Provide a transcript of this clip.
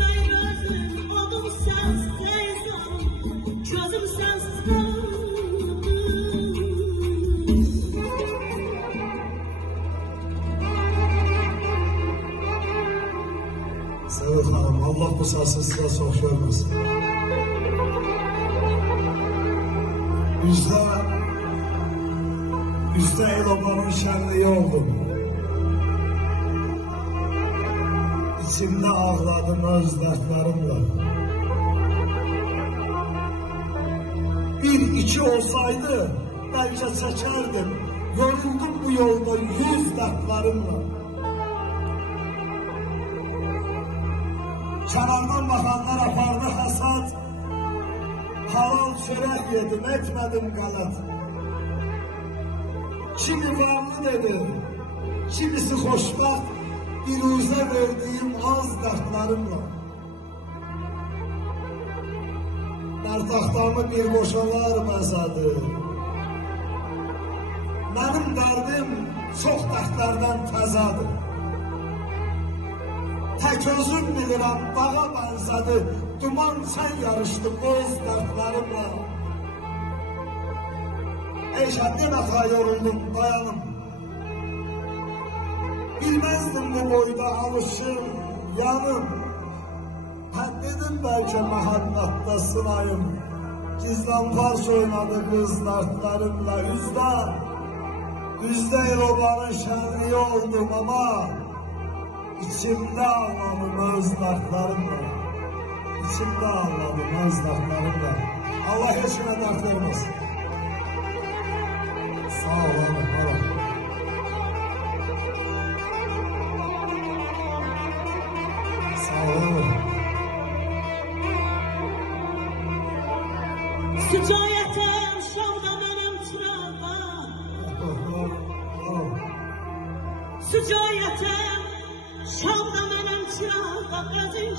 Meyvəsin, odum sənsiz qaldım, gözüm sənsiz qaldım. Sevil Hanım, Allah bu səsizliyə çox görməsin. Üstə Elobanın şənliyi oldum. İçimdə ağladım öz dərdlərimlə. Bir, iki olsaydı, bəlkə çəkərdim. Yoruldum bu yolda 100 dərdlərimlə. Kənardan baxanlar apardı həsad. Halal çörək yedim, etmədim qələt. Kimi varlı dedi, kimisi xoşbəxt, biruzə verdiyim az dərdlərimlə. Dərtaxtamı bir boşalar məzədir. Mənim dərdim çox dərdlərdən təzədir. Tək özüm bilirəm, dağa bənzədi, duman sən yarışdı boz dərdlərimlə. Eyşə, demə xa yoruldum, dayanım. Bilməzdim bu boyda alışım, yanım. Həm dedim bəlkə məhəbbətdə sınayım. Gizlənpaş oynadı qız dərdlərimlə. Üzdə Elobanın şənliyi oldum ama İçimdə ağladım öz dərdlərimlə. İçimdə ağladım öz dərdlərimlə. Allah heç kimə dərd verməsin. Sağ olun, Allah. Sağ olun. Sıcayətəm Şamda mənim çırağa, sıcayətəm Şamda mənim çırağa, özün